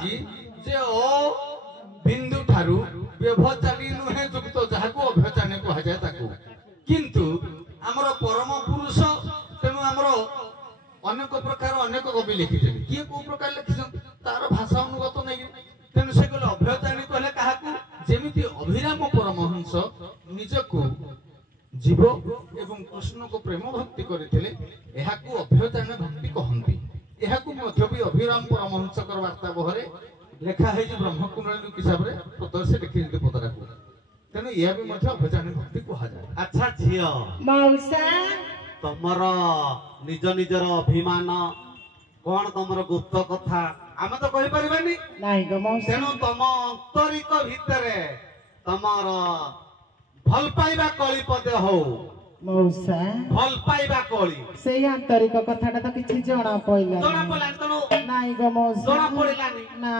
ହେଇଛି ଯେ ଅ ବିନ୍ଦୁ ଠାରୁ ବ୍ୟବଚାରୀ ନୁହେଁ ଯୁକ୍ତ ଯାହାକୁ ଅଭ୍ୟଚାରୀ କୁହାଯାଏ ତାକୁ। କିନ୍ତୁ ଆମର ପରମ ପୁରୁଷ ତେଣୁ ଆମର ଅନେକ ପ୍ରକାର ଅନେକ କବି ଲେଖିଛନ୍ତି। କିଏ କୋଉ ପ୍ରକାର ଲେଖିଛନ୍ତି ତାର ଭାଷା ଅନୁଗତ ନେଇକି। ତେଣୁ ସେ କହିଲେ ଅଭ୍ୟଚାରୀ କହିଲେ କାହାକୁ ଯେମିତି ଅଭିରାମ ପରମହଂସ ନିଜକୁ जीव एवं कृष्ण को प्रेम भक्ति करथिले एहाकु अभ्यचारण भक्ति कहंती। एहाकु मध्य भी अभिराम परमहंसकर वार्ता बहरे लेखा है जे ब्रह्मकुंडली हिसाब रे पतर से लिखि दे पतरा को। तेनु या भी मध्य अभ्यचारण भक्ति कहा जाय। अच्छा झियो मौसा तमर निज निजर अभिमान कोन तमर गुप्त कथा आमे तो कहि परिबानी नाही गो मौसा। तेनु तम अंतरिक भितरे तमर भल पाइबा कली पदे हो मौसा भल पाइबा कली से आंतरिक कथाटा तो किछि जणा पइला तनु नाही गो मौसा जणा पड़िलानी ना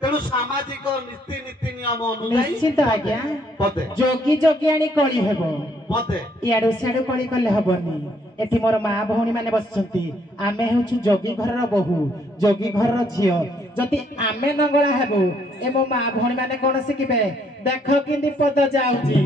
तेनु सामाजिक नीति नीति नियम अनुसार निश्चित आज्ञा पदे जोगी जोगियाणी कली हेबो पदे इयाडू सियाडू कली कले हबनी। एठी मोर मां भौणी माने बसचंती आमे हेउछु जोगी घरर बहु जोगी घरर झियो जति आमे नंगळा हेबो ए मो मां भौणी माने कोन सिकिबे देखो किंदी पद जाउची।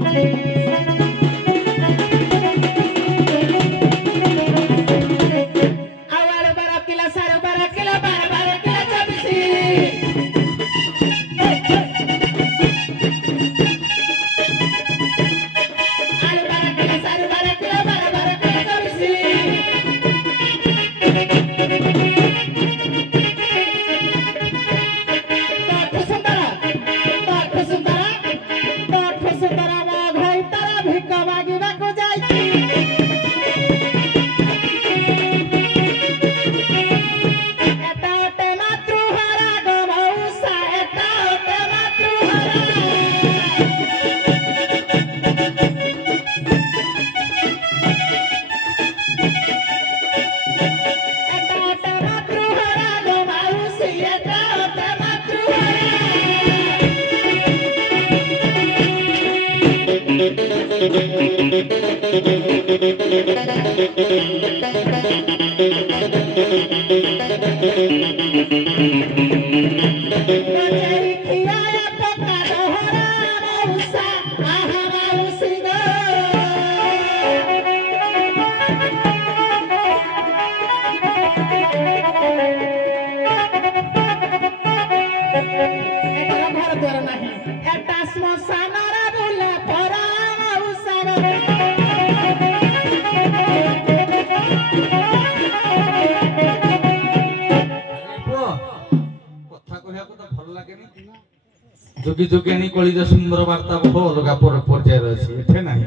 जोगी जोगियाणी कलिज सुंदर वार्ता बहु अलग पर्यायर अछि एठे नाही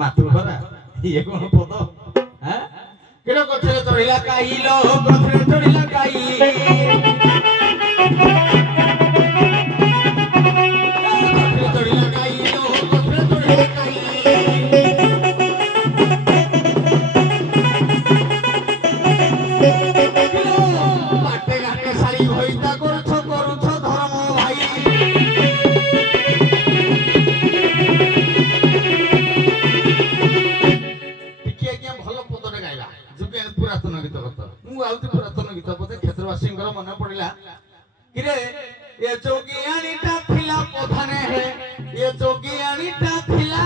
मातृभरा ये कोन पद हैं केडो गछरे चढ़िला काई लो गछरे चढ़िला काई मन पड़ा कि ये जोगियाणीटा थिला प्रधान है ये जोगियाणीटा थिला